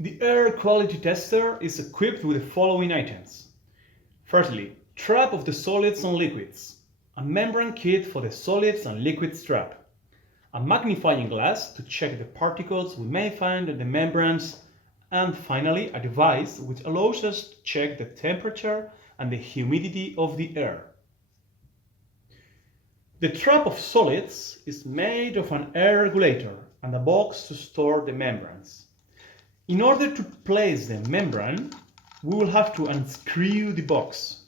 The air quality tester is equipped with the following items. Firstly, trap of the solids and liquids, a membrane kit for the solids and liquids trap, a magnifying glass to check the particles we may find on the membranes, and finally a device which allows us to check the temperature and the humidity of the air. The trap of solids is made of an air regulator and a box to store the membranes. In order to place the membrane, we will have to unscrew the box.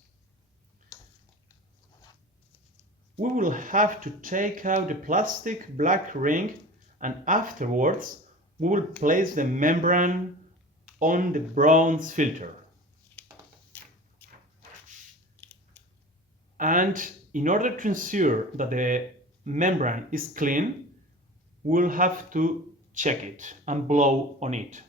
We will have to take out the plastic black ring, and afterwards we will place the membrane on the bronze filter. And in order to ensure that the membrane is clean, we will have to check it and blow on it.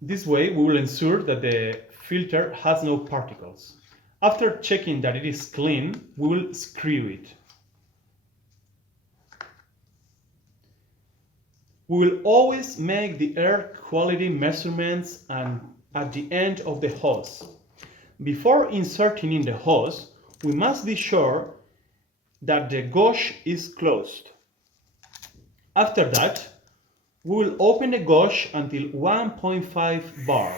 This way we will ensure that the filter has no particles. After checking that it is clean, we will screw it. We will always make the air quality measurements at the end of the hose. Before inserting in the hose, we must be sure that the gauge is closed. After that, we will open the gauge until 1.5 bar.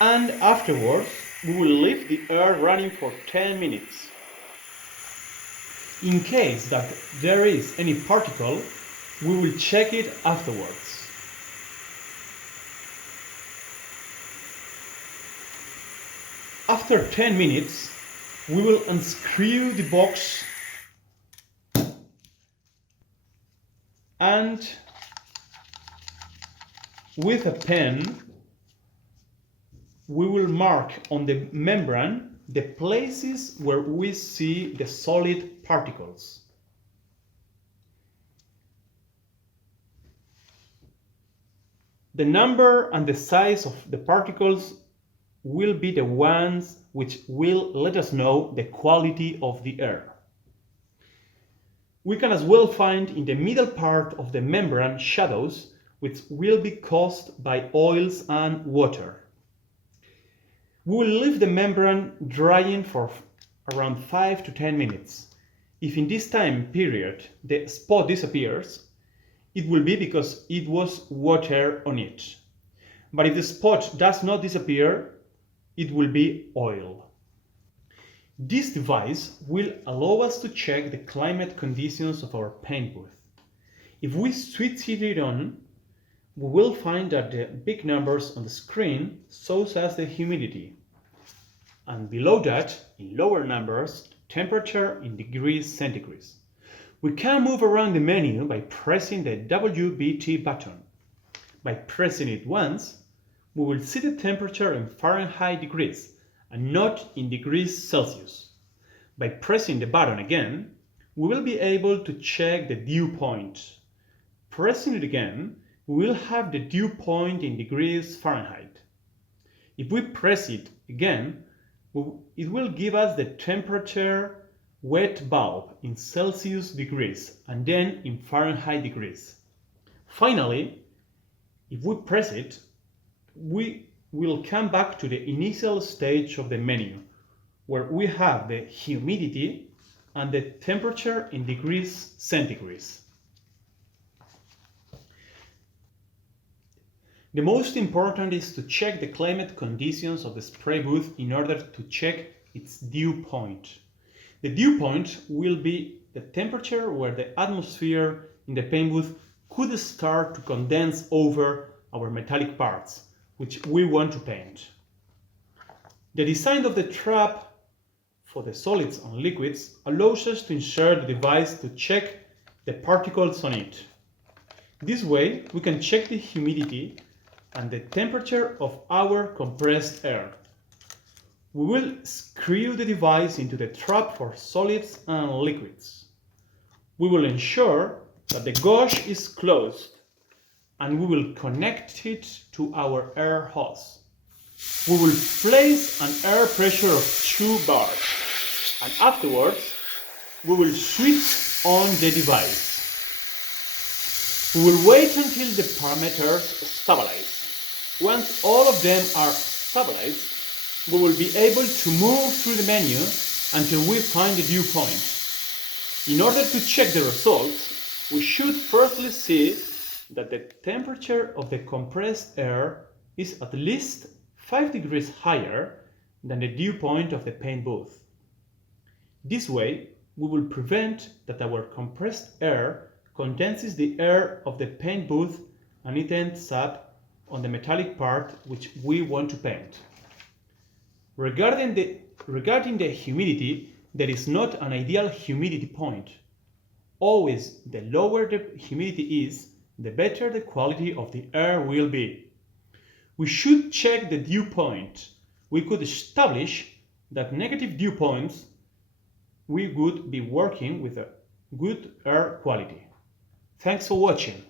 And afterwards, we will leave the air running for 10 minutes. In case that there is any particle, we will check it afterwards. After 10 minutes, we will unscrew the box and with a pen we will mark on the membrane the places where we see the solid particles. The number and the size of the particles will be the ones which will let us know the quality of the air. We can as well find in the middle part of the membrane shadows which will be caused by oils and water. We will leave the membrane drying for around 5 to 10 minutes. If in this time period the spot disappears, it will be because it was water on it. But if the spot does not disappear, it will be oil. This device will allow us to check the climate conditions of our paint booth. If we switch it on, we will find that the big numbers on the screen shows us the humidity, and below that, in lower numbers, temperature in degrees centigrade. We can move around the menu by pressing the WBT button. By pressing it once, we will see the temperature in Fahrenheit degrees and not in degrees Celsius. By pressing the button again, we will be able to check the dew point. Pressing it again, we will have the dew point in degrees Fahrenheit. If we press it again, it will give us the temperature wet bulb in Celsius degrees and then in Fahrenheit degrees. Finally, if we press it, we will come back to the initial stage of the menu, where we have the humidity and the temperature in degrees centigrade. The most important is to check the climate conditions of the spray booth in order to check its dew point. The dew point will be the temperature where the atmosphere in the paint booth could start to condense over our metallic parts, which we want to paint. The design of the trap for the solids and liquids allows us to insert the device to check the particles on it. This way, we can check the humidity and the temperature of our compressed air. We will screw the device into the trap for solids and liquids. We will ensure that the gauge is closed and we will connect it to our air hose. We will place an air pressure of 2 bars, and afterwards we will switch on the device. We will wait until the parameters stabilize. Once all of them are stabilized, we will be able to move through the menu until we find the dew point. In order to check the results, we should firstly see that the temperature of the compressed air is at least 5 degrees higher than the dew point of the paint booth. This way, we will prevent that our compressed air condenses the air of the paint booth and it ends up on the metallic part which we want to paint. Regarding the humidity, there is not an ideal humidity point. Always, the lower the humidity is, the better the quality of the air will be. We should check the dew point. We could establish that negative dew points we would be working with a good air quality. Thanks for watching.